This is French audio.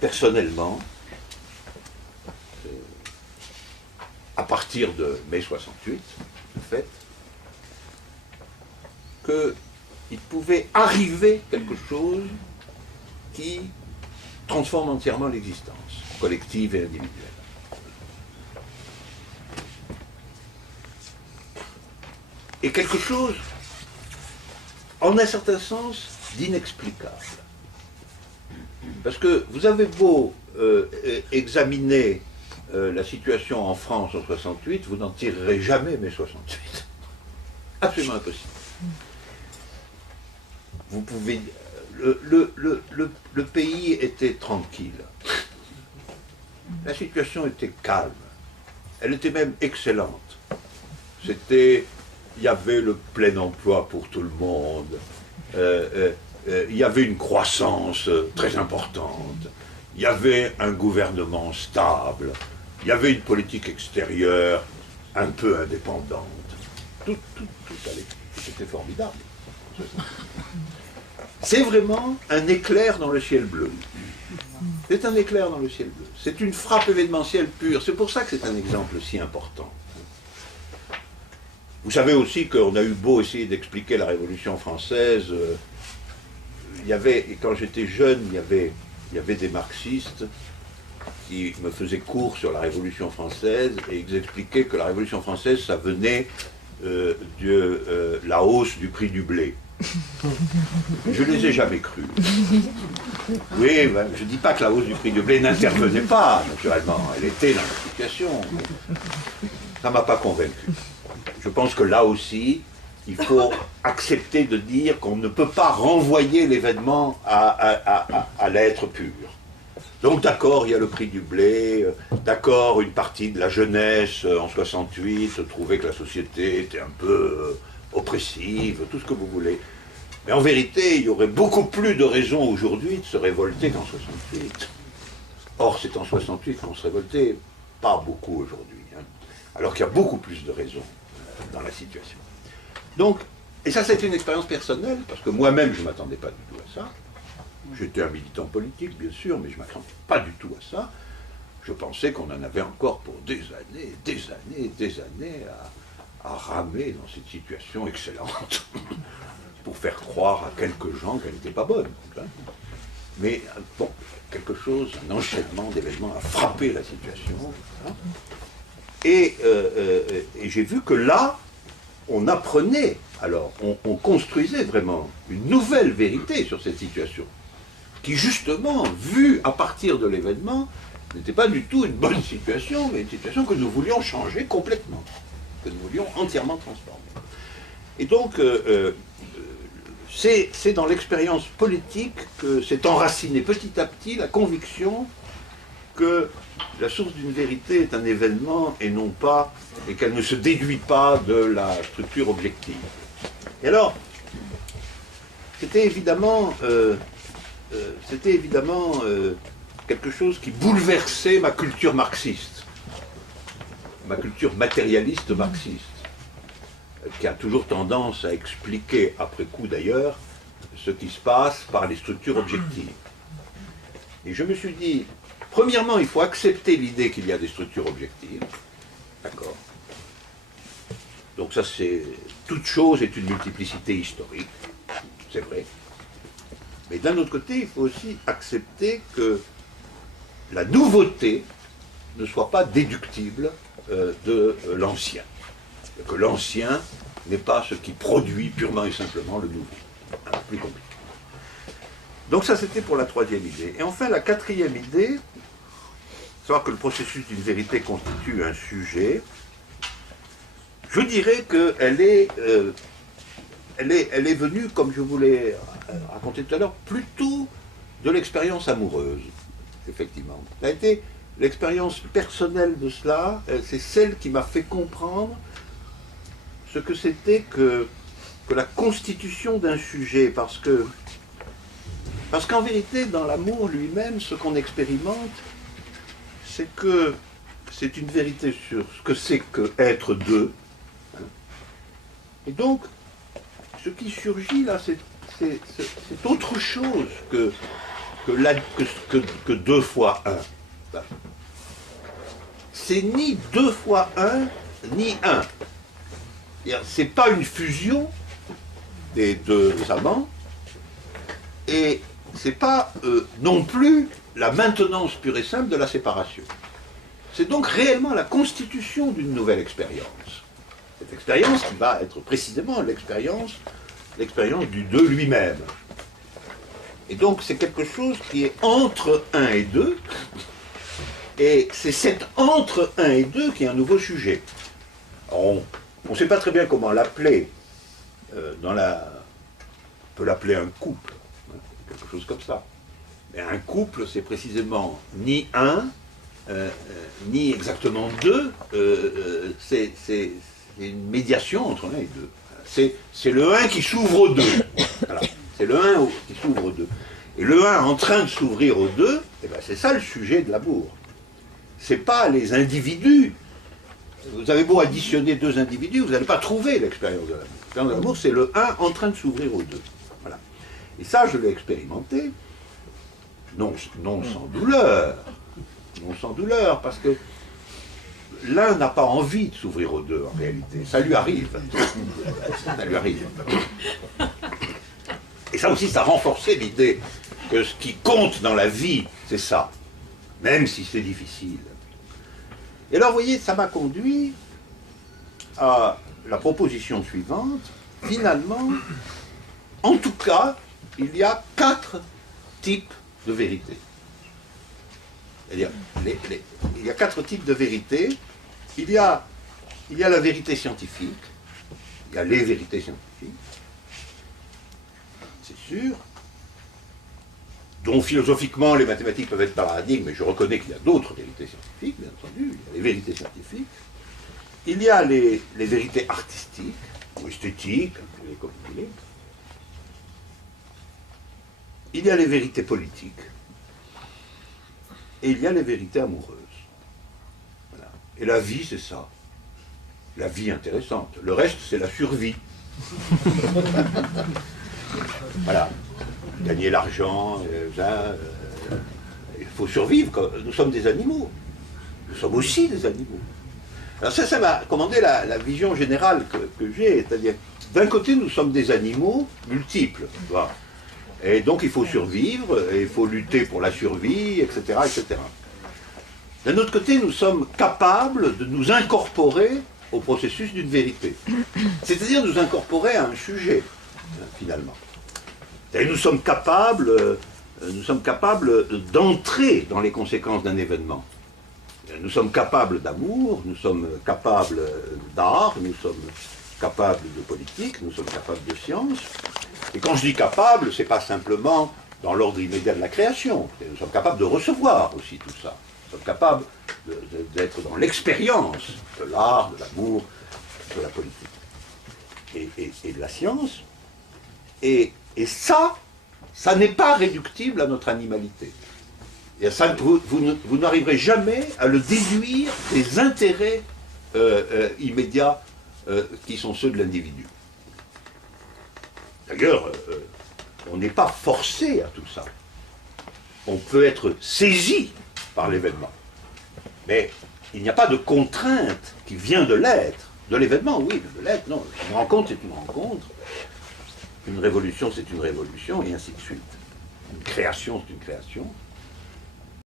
personnellement, à partir de mai 68, le fait qu'il pouvait arriver quelque chose qui transforme entièrement l'existence, collective et individuelle. Et quelque chose, en un certain sens, d'inexplicable. Parce que vous avez beau examiner la situation en France en 68, vous n'en tirerez jamais mai 68. Absolument impossible. Vous pouvez... Le pays était tranquille. La situation était calme. Elle était même excellente. Il y avait le plein emploi pour tout le monde. Il y avait une croissance très importante. Il y avait un gouvernement stable. Il y avait une politique extérieure un peu indépendante. Tout allait. C'était formidable. C'est vraiment un éclair dans le ciel bleu. C'est un éclair dans le ciel bleu. C'est une frappe événementielle pure. C'est pour ça que c'est un exemple si important. Vous savez aussi qu'on a eu beau essayer d'expliquer la Révolution française. Quand j'étais jeune, il y avait des marxistes qui me faisaient cours sur la Révolution française et ils expliquaient que la Révolution française, ça venait de la hausse du prix du blé. Je ne les ai jamais crus. Oui, ben, je ne dis pas que la hausse du prix du blé n'intervenait pas, naturellement. Elle était dans la situation. Ça ne m'a pas convaincu. Je pense que là aussi, il faut accepter de dire qu'on ne peut pas renvoyer l'événement à l'être pur. Donc d'accord, il y a le prix du blé, d'accord, une partie de la jeunesse en 68 trouvait que la société était un peu oppressive, tout ce que vous voulez. Mais en vérité, il y aurait beaucoup plus de raisons aujourd'hui de se révolter qu'en 68. Or, c'est en 68 qu'on se révoltait, pas beaucoup aujourd'hui, hein, alors qu'il y a beaucoup plus de raisons dans la situation. Donc, et ça c'est une expérience personnelle, parce que moi-même je ne m'attendais pas du tout à ça. J'étais un militant politique, bien sûr, mais je ne m'attendais pas du tout à ça. Je pensais qu'on en avait encore pour des années à ramer dans cette situation excellente, pour faire croire à quelques gens qu'elle n'était pas bonne. Hein. Mais bon, quelque chose, un enchaînement d'événements a frappé la situation. Hein. Et j'ai vu que là, on apprenait, alors, on construisait vraiment une nouvelle vérité sur cette situation, qui justement, vue à partir de l'événement, n'était pas du tout une bonne situation, mais une situation que nous voulions changer complètement, que nous voulions entièrement transformer. Et donc, c'est dans l'expérience politique que s'est enracinée petit à petit la conviction que la source d'une vérité est un événement et non pas, et qu'elle ne se déduit pas de la structure objective. Et alors, c'était évidemment quelque chose qui bouleversait ma culture marxiste, ma culture matérialiste marxiste, qui a toujours tendance à expliquer, après coup d'ailleurs, ce qui se passe par les structures objectives. Et je me suis dit, premièrement, il faut accepter l'idée qu'il y a des structures objectives. D'accord. Donc ça, c'est... Toute chose est une multiplicité historique. C'est vrai. Mais d'un autre côté, il faut aussi accepter que la nouveauté ne soit pas déductible de l'ancien. Que l'ancien n'est pas ce qui produit purement et simplement le nouveau. Un peu plus compliqué. Donc ça, c'était pour la troisième idée. Et enfin, la quatrième idée, savoir que le processus d'une vérité constitue un sujet, je dirais qu'elle est, elle est venue, comme je vous l'ai raconté tout à l'heure, plutôt de l'expérience amoureuse, effectivement. Ça a été l'expérience personnelle de cela, c'est celle qui m'a fait comprendre ce que c'était que la constitution d'un sujet, parce qu'en vérité, dans l'amour lui-même, ce qu'on expérimente, c'est que c'est une vérité sur ce que c'est que être deux. Et donc, ce qui surgit là, c'est autre chose que que 2 fois 1. C'est ni 2 fois 1, ni 1. C'est pas une fusion des deux amants, et c'est pas non plus la maintenance pure et simple de la séparation. C'est donc réellement la constitution d'une nouvelle expérience. Cette expérience qui va être précisément l'expérience du 2 lui-même. Et donc c'est quelque chose qui est entre 1 et 2, et c'est cet entre 1 et 2 qui est un nouveau sujet. Alors, on ne sait pas très bien comment l'appeler. On peut l'appeler un couple, hein, quelque chose comme ça. Mais un couple, c'est précisément ni 1, ni exactement 2, c'est une médiation entre 1 et 2. C'est le 1 qui s'ouvre au 2. Voilà. C'est le 1 qui s'ouvre au 2. Et le 1 en train de s'ouvrir au 2, eh ben c'est ça le sujet de l'amour. C'est pas les individus. Vous avez beau additionner 2 individus, vous n'allez pas trouver l'expérience de l'amour. L'expérience de l'amour, c'est le 1 en train de s'ouvrir au 2. Voilà. Et ça, je l'ai expérimenté, non sans douleur. Non sans douleur, parce que l'un n'a pas envie de s'ouvrir aux 2, en réalité. Ça lui arrive. Ça lui arrive. Et ça aussi, ça a renforcé l'idée que ce qui compte dans la vie, c'est ça. Même si c'est difficile. Et alors, vous voyez, ça m'a conduit à la proposition suivante. Finalement, en tout cas, il y a 4 types de vérité. C'est-à-dire, il y a 4 types de vérité. Il y a la vérité scientifique, il y a les vérités scientifiques, c'est sûr, dont philosophiquement les mathématiques peuvent être paradigmes, mais je reconnais qu'il y a d'autres vérités scientifiques, bien entendu, il y a les vérités scientifiques. Il y a les vérités artistiques, ou esthétiques, comme vous voulez. Il y a les vérités politiques. Et il y a les vérités amoureuses. Voilà. Et la vie, c'est ça. La vie intéressante. Le reste, c'est la survie. Voilà. Gagner l'argent, il faut survivre. Nous sommes des animaux. Nous sommes aussi des animaux. Alors ça m'a commandé la vision générale que j'ai. C'est-à-dire, d'un côté, nous sommes des animaux multiples. Voilà. Et donc il faut survivre, et il faut lutter pour la survie, etc. etc. D'un autre côté, nous sommes capables de nous incorporer au processus d'une vérité. C'est-à-dire nous incorporer à un sujet, finalement. Et nous sommes capables d'entrer dans les conséquences d'un événement. Nous sommes capables d'amour, nous sommes capables d'art, nous sommes capables de politique, nous sommes capables de science. Et quand je dis capable, ce n'est pas simplement dans l'ordre immédiat de la création. Nous sommes capables de recevoir aussi tout ça. Nous sommes capables d'être dans l'expérience de l'art, de l'amour, de la politique et de la science. Et ça n'est pas réductible à notre animalité. Et ça, vous n'arriverez jamais à le déduire des intérêts immédiats qui sont ceux de l'individu. D'ailleurs, on n'est pas forcé à tout ça. On peut être saisi par l'événement. Mais il n'y a pas de contrainte qui vient de l'être. De l'événement, oui, de l'être, non. Une rencontre, c'est une rencontre. Une révolution, c'est une révolution, et ainsi de suite. Une création, c'est une création.